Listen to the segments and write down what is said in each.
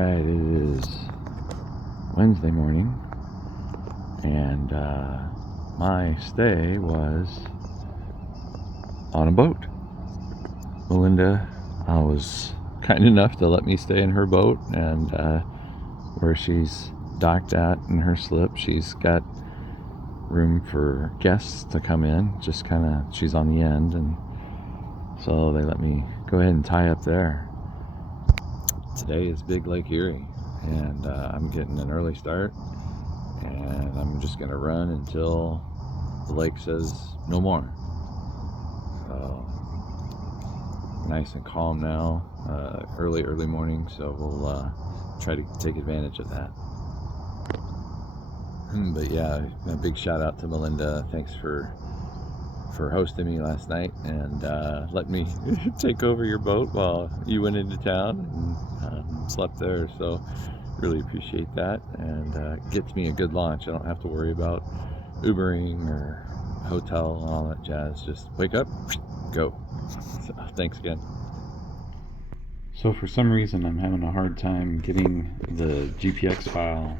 Alright, it is Wednesday morning, and my stay was on a boat. Melinda was kind enough to let me stay in her boat, and where she's docked at in her slip, she's got room for guests to come in. Just kind of, she's on the end, and so they let me go ahead and tie up there. Today is Big Lake Erie, and I'm getting an early start, and I'm just gonna run until the lake says no more. So nice and calm now, early morning, so we'll try to take advantage of that. But yeah, a big shout out to Melinda. Thanks for hosting me last night and letting me take over your boat while you went into town and slept there. So really appreciate that, and gets me a good launch. I don't have to worry about Ubering or hotel and all that jazz. Just wake up, go. So thanks again. So for some reason I'm having a hard time getting the GPX file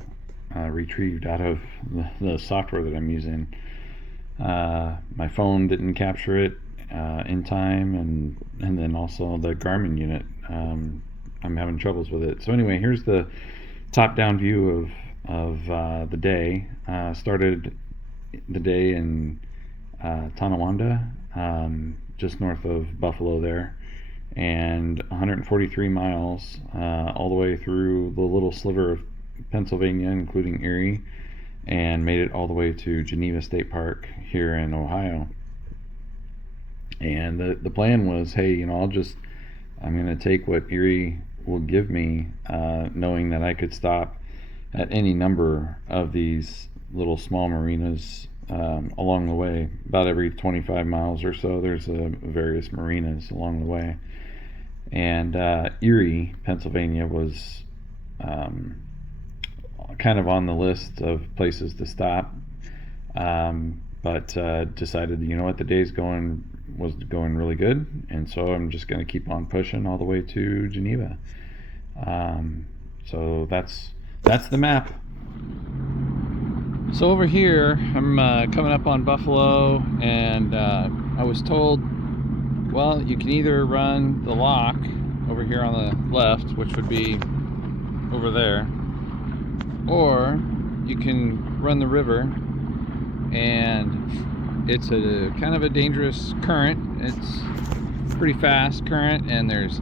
retrieved out of the software that I'm using. My phone didn't capture it in time, and then also the Garmin unit. I'm having troubles with it. So anyway, here's the top-down view of the day. Started the day in Tonawanda, just north of Buffalo there, and 143 miles all the way through the little sliver of Pennsylvania, including Erie, and made it all the way to Geneva State Park here in Ohio. And the plan was, hey, I'm going to take what Erie will give me, knowing that I could stop at any number of these little small marinas along the way. About every 25 miles or so, there's various marinas along the way. And Erie, Pennsylvania was kind of on the list of places to stop, but decided, you know what, the day's was going really good, and so I'm just going to keep on pushing all the way to Geneva. So that's the map. So over here I'm coming up on Buffalo, and I was told, well, you can either run the lock over here on the left, which would be over there, or you can run the river, and it's a kind of a dangerous current. It's pretty fast current, and there's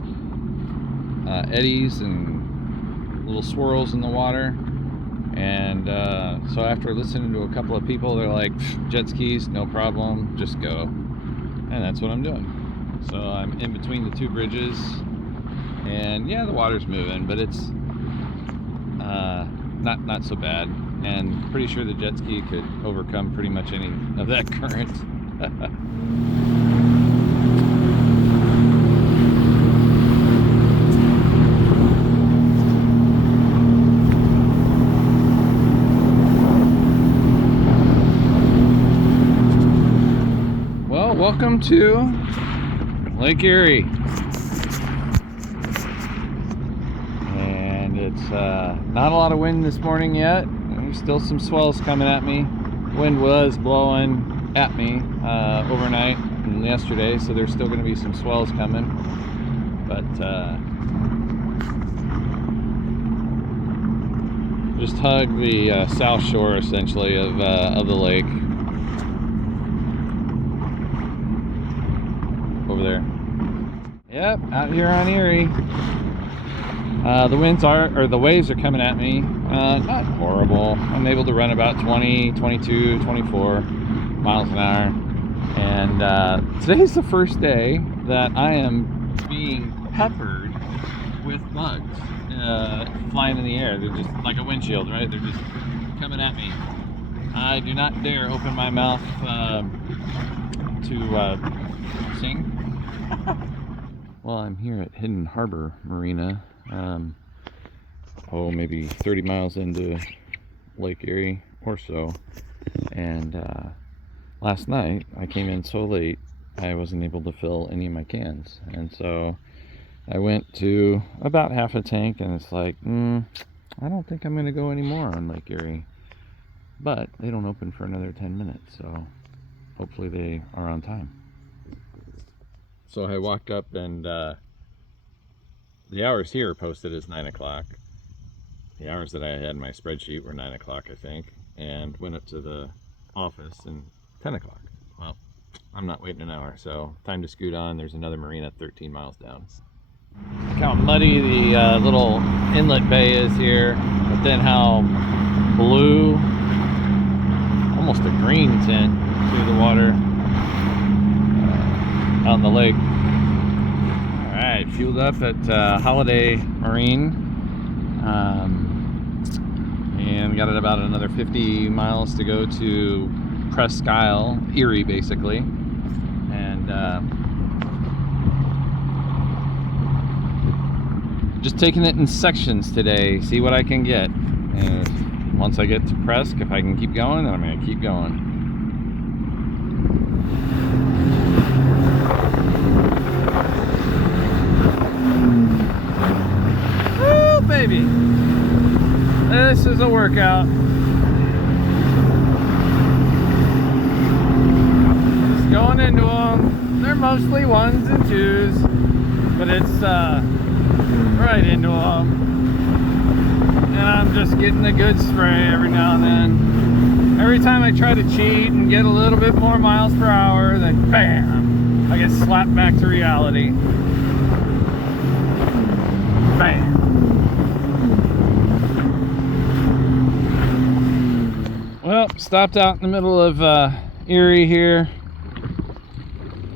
eddies and little swirls in the water. And so after listening to a couple of people, they're like, jet skis, no problem, just go. And that's what I'm doing. So I'm in between the two bridges, and yeah, the water's moving, but it's not so bad, and pretty sure the jet ski could overcome pretty much any of that current. Well, welcome to Lake Erie. It's not a lot of wind this morning yet. There's still some swells coming at me. Wind was blowing at me overnight and yesterday, so there's still going to be some swells coming. But just hug the south shore, essentially, of the lake over there. Yep, out here on Erie. The waves are coming at me, not horrible. I'm able to run about 20, 22, 24 miles an hour. And today's the first day that I am being peppered with bugs flying in the air. They're just like a windshield, right? They're just coming at me. I do not dare open my mouth to sing. Well, I'm here at Hidden Harbor Marina. Maybe 30 miles into Lake Erie or so, and last night I came in so late I wasn't able to fill any of my cans, and so I went to about half a tank, and it's like, I don't think I'm going to go anymore on Lake Erie. But they don't open for another 10 minutes, so hopefully they are on time. So I walked up, and the hours here posted as 9 o'clock. The hours that I had in my spreadsheet were 9 o'clock, I think, and went up to the office and 10 o'clock. Well, I'm not waiting an hour, so time to scoot on. There's another marina 13 miles down. Look how muddy the little inlet bay is here, but then how blue, almost a green tint to the water out in the lake. Alright, fueled up at Holiday Marine, and got it about another 50 miles to go to Presque Isle, Erie basically, and just taking it in sections today, see what I can get. And once I get to Presque, if I can keep going, then I'm going to keep going. Woo, baby! This is a workout. Just going into them. They're mostly 1s and 2s, but it's right into them. And I'm just getting a good spray every now and then. Every time I try to cheat and get a little bit more miles per hour, then bam, I get slapped back to reality. Bam. Well, stopped out in the middle of Erie here.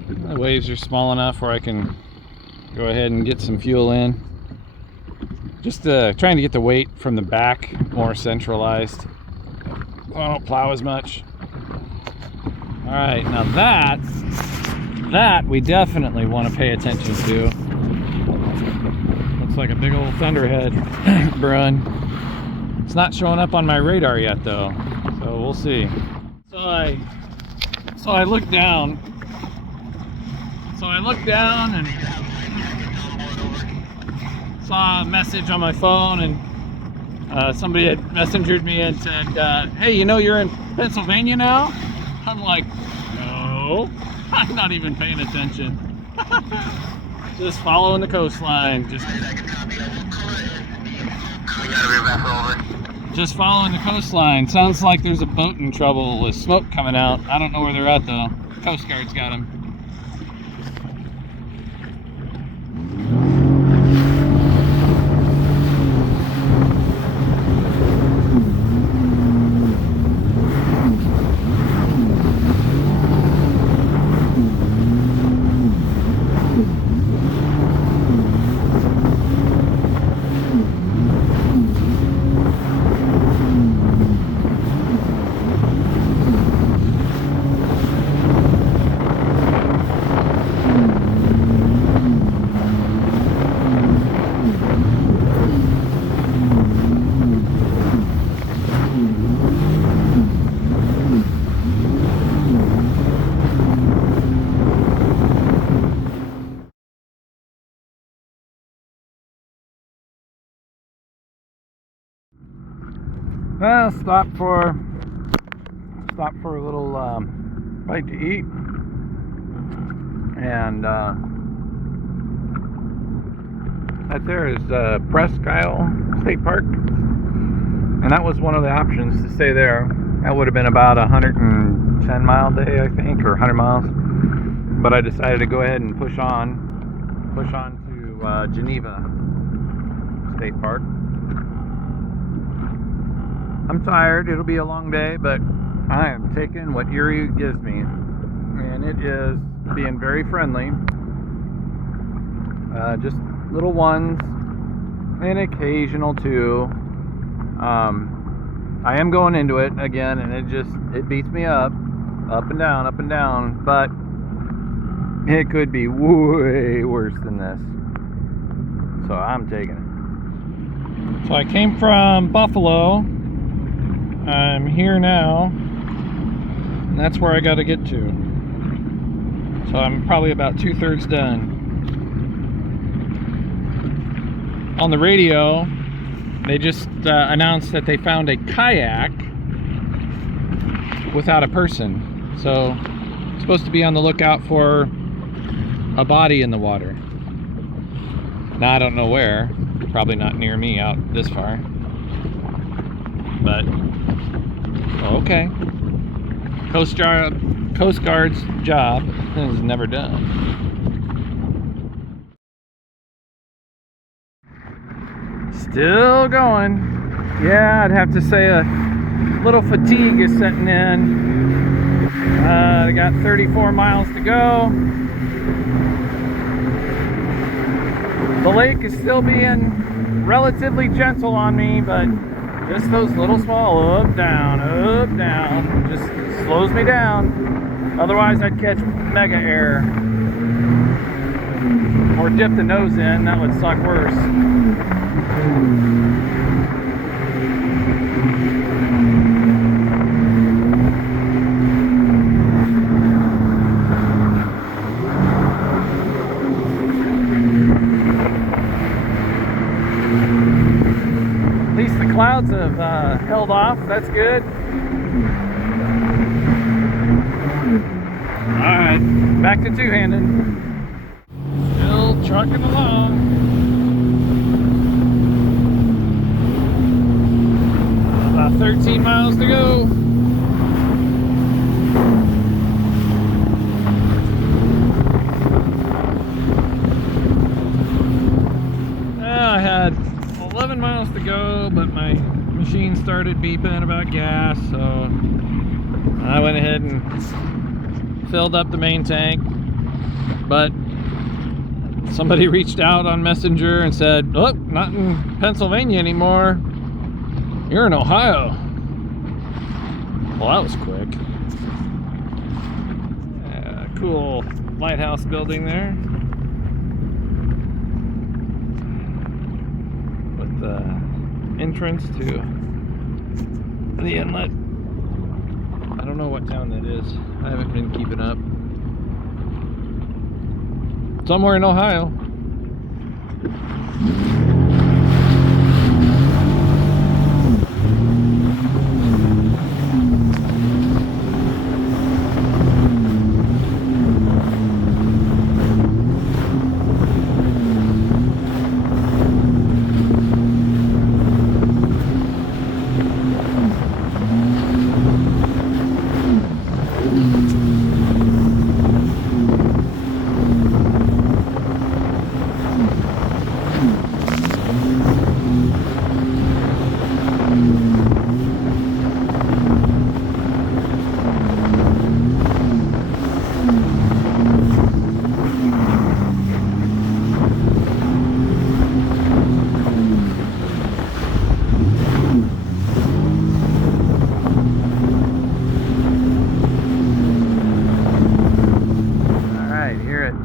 The waves are small enough where I can go ahead and get some fuel in. Just trying to get the weight from the back more centralized. I don't plow as much. Alright, now that we definitely want to pay attention to. Looks like a big old thunderhead brewing. It's not showing up on my radar yet though, so we'll see. So I look down. And saw a message on my phone, and somebody had messengered me and said, hey, you know you're in Pennsylvania now? I'm like, no, I'm not even paying attention. Just following the coastline. Just following the coastline. Sounds like there's a boat in trouble with smoke coming out. I don't know where they're at though. Coast Guard's got them. Well, stop for a little bite to eat, and that there is Presque Isle State Park, and that was one of the options to stay there. That would have been about 110 mile day, I think, or 100 miles. But I decided to go ahead and push on to Geneva State Park. I'm tired, it'll be a long day, but I am taking what Erie gives me, and it is being very friendly. Just little 1s, an occasional 2. I am going into it again, and it beats me up and down, but it could be way worse than this, so I'm taking it. So I came from Buffalo. I'm here now, and that's where I got to get to. So I'm probably about 2/3 done. on the radio, they just announced that they found a kayak without a person. So, supposed to be on the lookout for a body in the water. Now I don't know where. Probably not near me out this far. But okay. Coast Guard's job is never done. Still going. Yeah, I'd have to say a little fatigue is setting in. I got 34 miles to go. The lake is still being relatively gentle on me, but just those little small up, down, just slows me down. Otherwise, I'd catch mega air. Or dip the nose in, that would suck worse. At least the clouds have held off, that's good. Alright, back to two-handed. Still trucking along. About 13 miles to go. I had 11 miles to go, but my machine started beeping about gas, so I went ahead and filled up the main tank. But somebody reached out on Messenger and said, "Oh, not in Pennsylvania anymore. You're in Ohio." Well, that was quick. Cool lighthouse building there with the entrance to the inlet. I don't know what town that is. I haven't been keeping up. Somewhere in Ohio.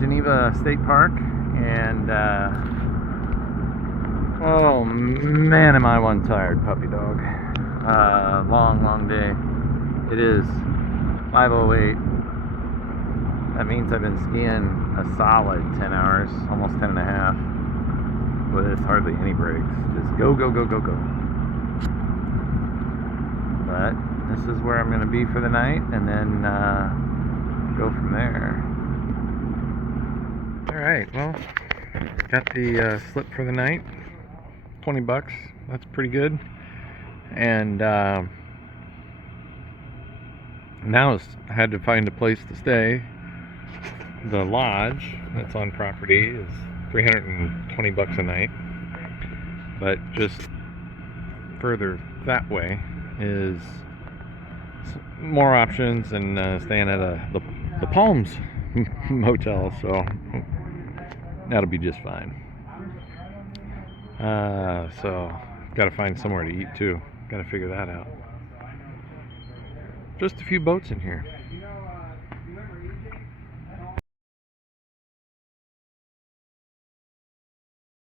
Geneva State Park, and oh man, am I one tired puppy dog. Long day. It is 5:08. That means I've been skiing a solid 10 hours, almost 10 and a half, with hardly any breaks. Just go. But this is where I'm going to be for the night, and then go from there. Alright, well, got the slip for the night, $20, that's pretty good. And now I had to find a place to stay. The lodge that's on property is $320 a night, but just further that way is more options, and staying at the Palms motel, so that'll be just fine. So gotta find somewhere to eat too. Gotta figure that out. Just a few boats in here.